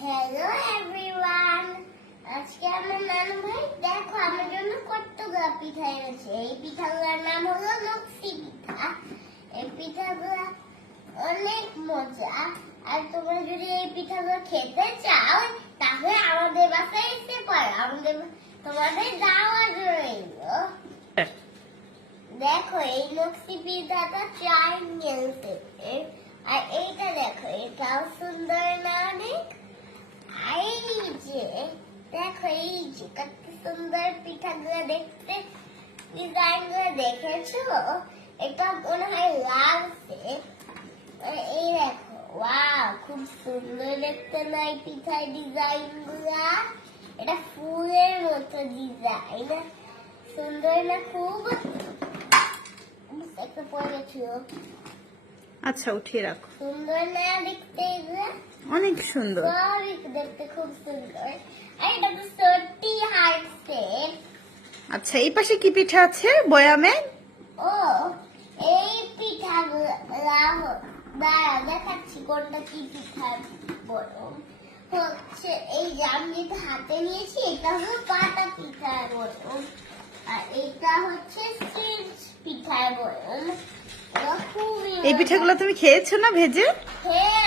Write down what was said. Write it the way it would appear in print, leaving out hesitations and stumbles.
Hello everyone, আজকে আমার নানু ভাই দেখো আমার জন্য কতগুলো পিঠা এনেছে। এই পিঠাগুলোর নাম হলো নকশি পিঠা। এই পিঠাগুলো অনেক মজা। আর তোমরা যদি এই পিঠাগুলো খেতে চাও তাহলে আমাদের বাসায় এসে পারো। তোমাদের দাওয়াত রইল। দেখো এই নকশি পিঠাটা ট্রায়াঙ্গেল শেপের। আর এইটা দেখো, এটাও সুন্দর না অনেক? এই যে দেখো, এই যে কত সুন্দর পিঠাগুলো দেখতে, ডিজাইনগুলো দেখেছো? এটা মনে হয় লাল শেপ। এই দেখো, ওয়াও, খুব সুন্দর দেখতে না এই পিঠার ডিজাইন গুলা? এটা ফুলের মতো ডিজাইন, সুন্দর না খুব? একটা পড়ে গেছিল। আচ্ছা, উঠিয়ে রাখো। সুন্দর না দেখতে? এগুলা অনেক সুন্দর। দেখতে খুব সুন্দর। আর এটা তো সত্যি হার্ট শেপ। আচ্ছা, এই পাশে কি পিঠা আছে বয়ামে? ও, এই পিঠাগুলা দাঁড়া দেখাচ্ছি কোনটা কি পিঠা বরং হচ্ছে। এই যে আমি যেটা হাতে নিয়েছি এটা হলো পাটা পিঠার বরং, আর এটা হচ্ছে সিজ পিঠার বরং। এই পিঠাগুলো তুমি খেয়েছো না ভেজে? হ্যাঁ,